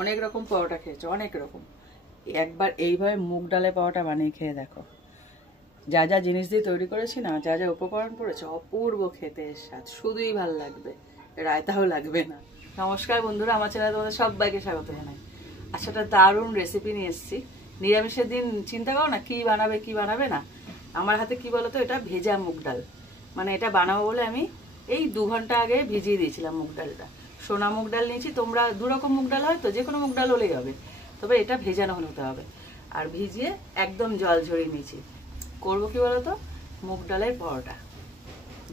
অনেক রকম পরোটা খেয়েছো, অনেক রকম। একবার এইভাবে মুগ ডালের পরোটা বানিয়ে খেয়ে দেখো। যা যা জিনিস দিয়ে তৈরি করেছি না, যা যা উপকরণ পড়েছে, অপূর্ব খেতে এর স্বাদ, শুধুই ভাল লাগবে, রায়তাও লাগবে না। নমস্কার বন্ধুরা, আমার চ্যানেলে তোমাদের সবাইকে স্বাগত জানাই। আচ্ছা, একটা দারুণ রেসিপি নিয়ে এসেছি। নিরামিষের দিন চিন্তা করো না কি বানাবে না। আমার হাতে কি বলতো, এটা ভেজা মুগ ডাল। মানে এটা বানাবো বলে আমি এই 2 ঘন্টা আগে ভিজিয়ে দিয়েছিলাম মুগ ডালটা। সোনা মুগ ডাল নিয়েছি, তোমরা 2 রকম মুগ ডাল হয় তো, যে কোনো মুগ ডাল হলেই হবে, তবে এটা ভেজানো হতে হবে। আর ভিজিয়ে একদম জল ঝরিয়ে নিয়েছি। করবো কি বলতো, মুগ ডালের পরোটা।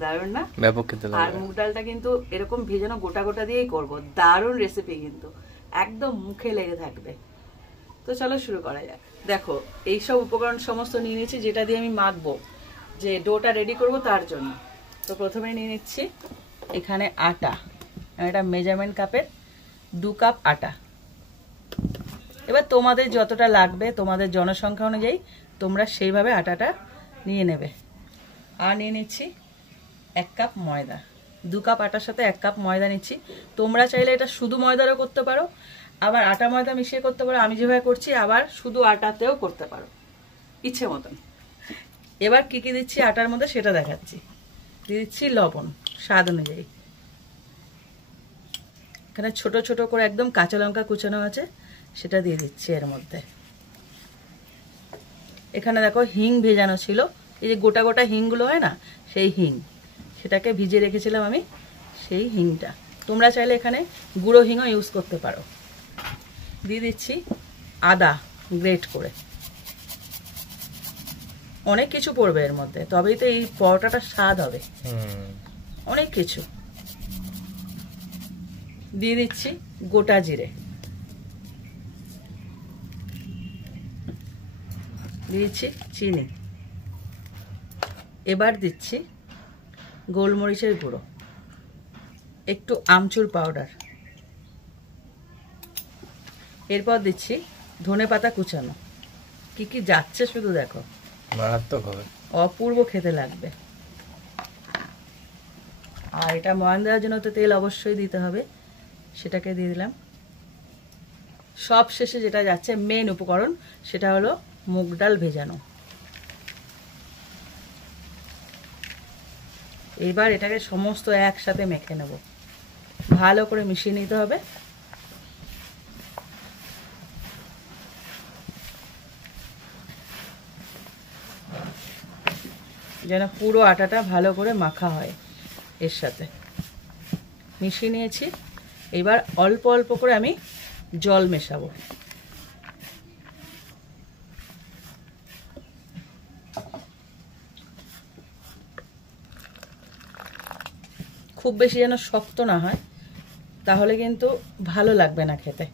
দারুণ না? ব্যাপক খেতে লাগে। আর মুগ ডালটা কিন্তু এরকম ভেজানো গোটা গোটা দিয়েই করবো। দারুণ রেসিপি, কিন্তু একদম মুখে লেগে থাকবে। তো চলো শুরু করা যাক। দেখো, এইসব উপকরণ সমস্ত নিয়ে নিচ্ছি, যেটা দিয়ে আমি মাখবো, যে ডোটা রেডি করব তার জন্য। তো প্রথমে নিয়ে নিচ্ছি এখানে আটা। এটা মেজারমেন্ট কাপের 2 কাপ আটা। এবার তোমাদের যতটা লাগবে, তোমাদের জনসংখ্যা অনুযায়ী তোমরা সেইভাবে আটাটা নিয়ে নেবে। আর নিয়ে নিচ্ছি 1 কাপ ময়দা। 2 কাপ আটার সাথে 1 কাপ ময়দা নিচ্ছি। তোমরা চাইলে এটা শুধু ময়দারও করতে পারো, আবার আটা ময়দা মিশিয়ে করতে পারো। আমি যেভাবে করছি, আবার শুধু আটাতেও করতে পারো, ইচ্ছে মতন। এবার কি কি দিচ্ছি আটার মধ্যে সেটা দেখাচ্ছি। দিয়ে দিচ্ছি লবণ স্বাদ অনুযায়ী। এখানে ছোট ছোট করে একদম কাঁচা লঙ্কা কুচানো আছে, সেটা দিয়ে দিচ্ছি এর মধ্যে। এখানে দেখো হিং ভেজানো ছিল, এই যে গোটা গোটা হিংগুলো হয় না, সেই হিং, সেটাকে ভিজিয়ে রেখেছিলাম আমি, সেই হিংটা। তোমরা চাইলে এখানে গুঁড়ো হিংও ইউজ করতে পারো। দিয়ে দিচ্ছি আদা গ্রেট করে। অনেক কিছু পড়বে এর মধ্যে, তবেই তো এই পরোটাটা স্বাদ হবে। অনেক কিছু দিয়ে দিচ্ছি। গোটা জিরে দিয়েছি, চিনি। এবার দিচ্ছি গোলমরিচের গুঁড়ো, একটু আমচুর পাউডার। এরপর দিচ্ছি ধনেপাতা কুচানো। কি কি যাচ্ছে শুধু দেখো, মারাত্মক হবে, অপূর্ব খেতে লাগবে। আর এটা ময়ান দেওয়ার জন্য তো তেল অবশ্যই দিতে হবে, সেটাকে দিয়ে দিলাম। সব শেষে যেটা যাচ্ছে মেন উপকরণ, সেটা হলো মুগ ডাল ভেজানো। এবার এটাকে সমস্ত একসাথে মেখে নেব, ভালো করে মিশিয়ে নিতে হবে। যেন পুরো আটাটা ভালো করে মাখা হয় এর সাথে। মিশিয়ে নিয়েছি। এবার অল্প অল্প করে আমি জল মেশাবো। খুব বেশি যেন শক্ত না হয়, তাহলে কিন্তু ভালো লাগবে না খেতে।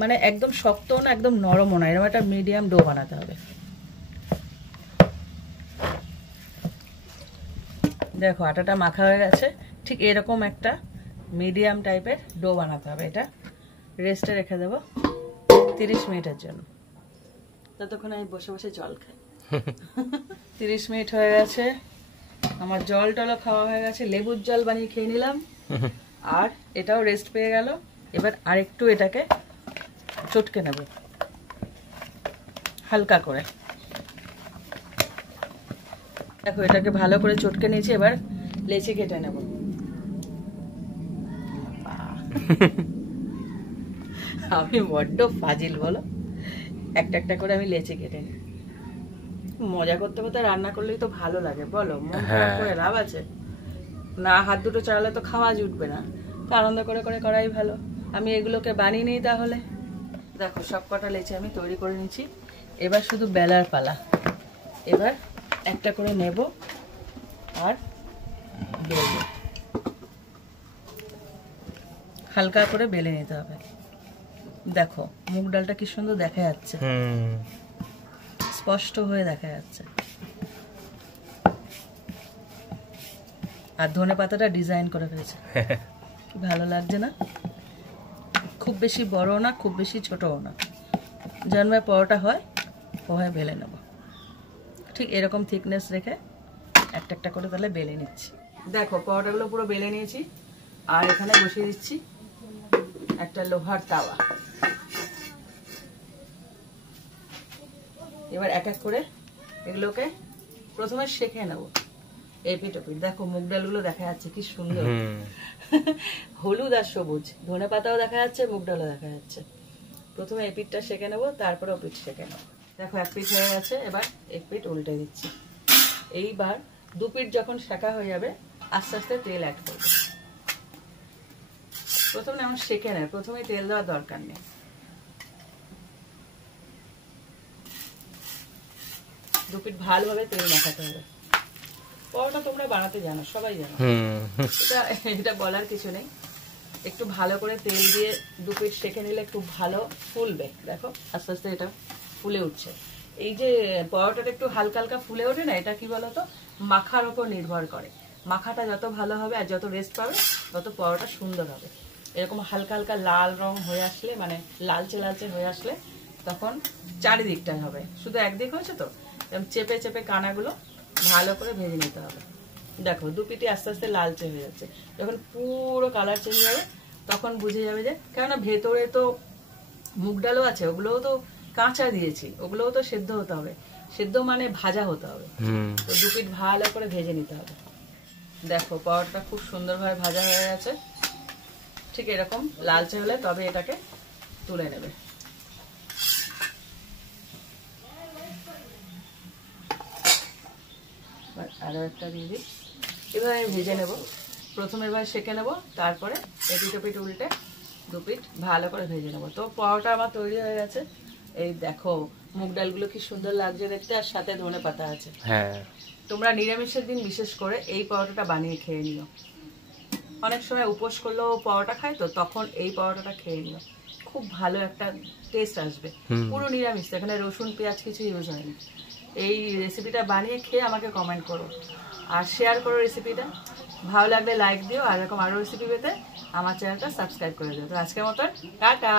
মানে একদম শক্তও না, একদম নরমও না, এরকম একটা মিডিয়াম ডো বানাতে হবে। দেখো আটাটা মাখা হয়ে গেছে, ঠিক এরকম একটা মিডিয়াম টাইপের ডো বানাতে হবে। এটা রেস্টে রেখে দেবো 30 মিনিটের জন্য। ততক্ষণ আমি বসে বসে জল খাই। 30 মিনিট হয়ে গেছে, আমার জল টলও খাওয়া হয়ে গেছে। লেবুর জল বানিয়ে খেয়ে নিলাম, আর এটাও রেস্ট পেয়ে গেল। এবার আরেকটু এটাকে চটকে নেব হালকা করে। দেখো এটাকে ভালো করে চটকে নিয়েছি, এবার লেচি কেটে নেব। আমি বড্ড ফাজিল বলো, একটা একটা করে আমি লেচি কেটে নিই। মজা করতে করতে রান্না করলেই তো ভালো লাগে, বলো? মন খারাপ করে লাভ আছে না? হাত দুটো চালালে তো খাওয়া জুটবে না, তো আনন্দ করে করে করাই ভালো। আমি এগুলোকে বানিয়ে নিই তাহলে। দেখো সব কটা লেচি আমি তৈরি করে নিচ্ছি। এবার শুধু বেলার পালা। এবার একটা করে নেব আর বেলবো, হালকা করে বেলে নিতে হবে। দেখো মুগ ডালটা কি সুন্দর দেখা যাচ্ছে, স্পষ্ট হয়ে দেখা যাচ্ছে। আর ধনে পাতাটা ডিজাইন করে ফেলেছে, ভালো লাগছে না? খুব বেশি বড় না, খুব বেশি ছোটও না, যেন পরোটা হয় ওভাবে বেলে নেব। ঠিক এরকম থিকনেস রেখে একটা একটা করে তাহলে বেলে নিচ্ছি। দেখো পরোটাগুলো পুরো বেলে নিয়েছি, আর এখানে বসিয়ে দিচ্ছি একটা লোহার তাওয়া। এবার এক এক করে এগুলোকে প্রথমে সেঁকে নেবো এপিট ওপিট। দেখো মুগ ডালগুলো দেখা যাচ্ছে কি সুন্দর, হলুদ আর সবুজ, ধনে পাতাও দেখা যাচ্ছে, মুগ ডালও দেখা যাচ্ছে। প্রথমে এপিটটা সেঁকে নেবো, তারপরে ওপিট সেঁকে নেবো। দেখো এক পিঠ হয়ে গেছে, এবার এক পিঠ উল্টে দিচ্ছি। এইবার দু পিঠ যখন সেঁকা হয়ে যাবে আস্তে আস্তে তেল অ্যাড করবো। প্রথমে আমার সেঁকে নেয়, প্রথমে তেল দেওয়ার দরকার নেই। দু পিঠ ভালোভাবে তেল মাখাতে হবে। পরোটা তোমরা বানাতে জানো, সবাই জানো, এটা বলার কিছু নেই। একটু ভালো করে তেল দিয়ে দু পিঠ সেঁকে নিলে খুব ভালো ফুলবে। দেখো আস্তে আস্তে এটা ফুলে উঠছে। এই যে পরোটাটা একটু হালকা হালকা ফুলে ওঠে না, এটা কি বলতো মাখার উপর নির্ভর করে। মাখাটা যত ভালো হবে আর যত রেস্ট পাবে তত পরোটা সুন্দর হবে। এরকম হালকা হালকা লাল রং হয়ে আসলে, মানে লালচে লালচে হয়ে আসলে তখন চারিদিকটাই হবে, শুধু একদিক হয়েছে তো চেপে চেপে কানাগুলো ভালো করে ভেজে নিতে হবে। দেখো দু পিঠে আস্তে আস্তে লালচে হয়ে যাচ্ছে। যখন পুরো কালার চেঞ্জ হবে তখন বুঝে যাবে যে, কেননা ভেতরে তো মুগ ডালও আছে, ওগুলোও তো কাঁচা দিয়েছি, ওগুলোও তো সেদ্ধ হতে হবে। সেদ্ধ মানে ভাজা হতে হবে, তো দু পিঠ ভালো করে ভেজে নিতে হবে। দেখো পরোটা খুব সুন্দরভাবে ভাজা হয়ে গেছে। ঠিক এরকম লালচে হলে তবে এটাকে তুলে নেবে। আরো একটা দিয়ে দিই। এবার আমি ভেজে নেব। প্রথমে এবার সেঁকে নেব, তারপরে এপিট ওপিট উল্টে দু পিঠ ভালো করে ভেজে নেব। তো পরোটা আমার তৈরি হয়ে গেছে। এই দেখো মুগ ডালগুলো কি সুন্দর লাগছে দেখতে, আর সাথে ধনে পাতা আছে। হ্যাঁ, তোমরা নিরামিষের দিন বিশেষ করে এই পরোটাটা বানিয়ে খেয়ে নিও। অনেক সময় উপোস করলেও পরোটা খায়, তো তখন এই পরোটাটা খেয়ে নিও, খুব ভালো একটা টেস্ট আসবে। পুরো নিরামিষ, এখানে রসুন পেঁয়াজ কিছু ইউজ হয়নি। এই রেসিপিটা বানিয়ে খেয়ে আমাকে কমেন্ট করো আর শেয়ার করো রেসিপিটা। ভালো লাগলে লাইক দিও, আর এরকম আরো রেসিপি পেতে আমার চ্যানেলটা সাবস্ক্রাইব করে দিও। তো আজকের মতো টাটা।